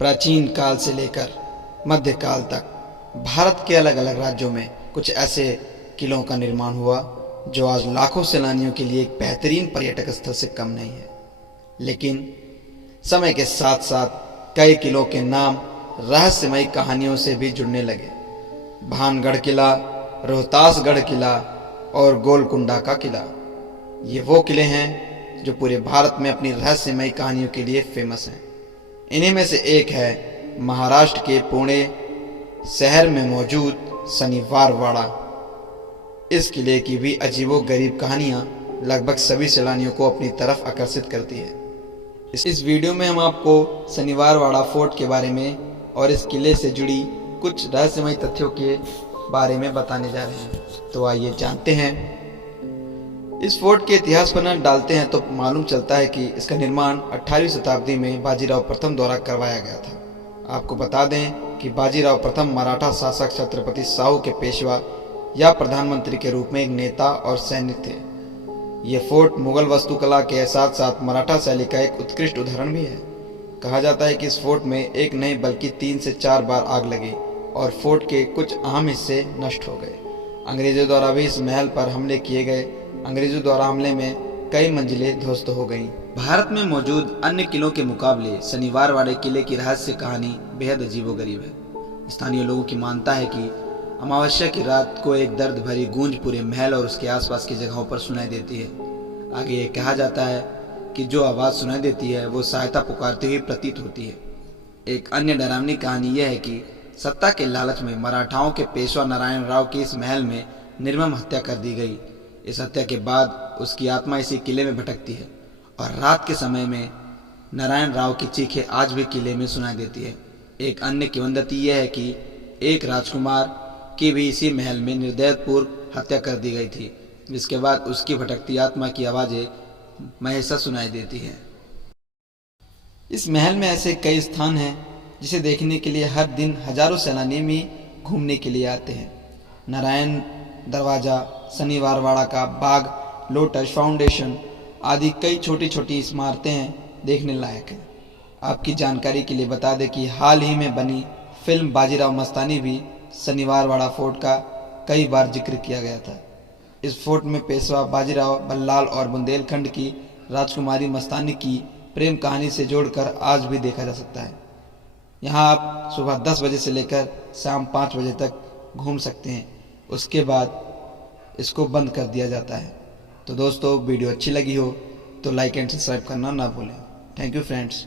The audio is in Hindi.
प्राचीन काल से लेकर मध्यकाल तक भारत के अलग अलग राज्यों में कुछ ऐसे किलों का निर्माण हुआ जो आज लाखों सैलानियों के लिए एक बेहतरीन पर्यटक स्थल से कम नहीं है। लेकिन समय के साथ साथ कई किलों के नाम रहस्यमयी कहानियों से भी जुड़ने लगे। भानगढ़ किला, रोहतासगढ़ किला और गोलकुंडा का किला, ये वो किले हैं जो पूरे भारत में अपनी रहस्यमयी कहानियों के लिए फेमस हैं। इन्हीं में से एक है महाराष्ट्र के पुणे शहर में मौजूद शनिवार वाड़ा। इस किले की भी अजीबोगरीब कहानियां लगभग सभी सैलानियों को अपनी तरफ आकर्षित करती है। इस वीडियो में हम आपको शनिवार वाड़ा फोर्ट के बारे में और इस किले से जुड़ी कुछ रहस्यमयी तथ्यों के बारे में बताने जा रहे हैं। तो आइए जानते हैं। इस फोर्ट के इतिहास पर नजर डालते हैं तो मालूम चलता है कि इसका निर्माण 18वीं शताब्दी में बाजीराव प्रथम द्वारा करवाया गया था। आपको बता दें कि बाजीराव प्रथम मराठा शासक छत्रपति शाहू के पेशवा या प्रधानमंत्री के रूप में एक नेता और सैनिक थे। यह फोर्ट मुगल वास्तुकला के साथ साथ मराठा शैली का एक उत्कृष्ट उदाहरण भी है। कहा जाता है कि इस फोर्ट में एक नहीं बल्कि 3 से 4 बार आग लगी और फोर्ट के कुछ अहम हिस्से नष्ट हो गए। अंग्रेजों द्वारा भी इस महल पर हमले किए गए। अंग्रेजों द्वारा हमले में कई मंजिलें ध्वस्त हो गईं। भारत में मौजूद अन्य किलों के मुकाबले शनिवार वाड़े किले की रहस्य कहानी बेहद अजीबोगरीब है। स्थानीय लोगों की मानता है कि अमावस्या की रात को एक दर्द भरी गूंज पूरे महल और उसके आसपास की जगहों पर सुनाई देती है। आगे ये कहा जाता है कि जो आवाज़ सुनाई देती है वो सहायता पुकारती हुई प्रतीत होती है। एक अन्य डरावनी कहानी यह है कि सत्ता के लालच में मराठाओं के पेशवा नारायण राव की इस महल में निर्मम हत्या कर दी गई। इस हत्या के बाद उसकी आत्मा इसी किले में भटकती है और रात के समय में नारायण राव की चीखें आज भी किले में सुनाई देती है। एक अन्य किंवदंती यह है कि एक राजकुमार की भी इसी महल में निर्दयपूर्वक हत्या कर दी गई थी, जिसके बाद उसकी भटकती आत्मा की आवाज़ें हमेशा सुनाई देती हैं। इस महल में ऐसे कई स्थान हैं जिसे देखने के लिए हर दिन हजारों सैलानी भी घूमने के लिए आते हैं। नारायण दरवाजा, शनिवार वाड़ा का बाग, लोटस फाउंडेशन आदि कई छोटी छोटी इमारतें हैं, देखने लायक हैं। आपकी जानकारी के लिए बता दें कि हाल ही में बनी फिल्म बाजीराव मस्तानी भी शनिवार वाड़ा फोर्ट का कई बार जिक्र किया गया था। इस फोर्ट में पेशवा बाजीराव बल्लाल और बुंदेलखंड की राजकुमारी मस्तानी की प्रेम कहानी से जोड़कर आज भी देखा जा सकता है। यहाँ आप सुबह 10 बजे से लेकर शाम 5 बजे तक घूम सकते हैं। उसके बाद इसको बंद कर दिया जाता है। तो दोस्तों, वीडियो अच्छी लगी हो तो लाइक एंड सब्सक्राइब करना ना भूलें। Thank you friends.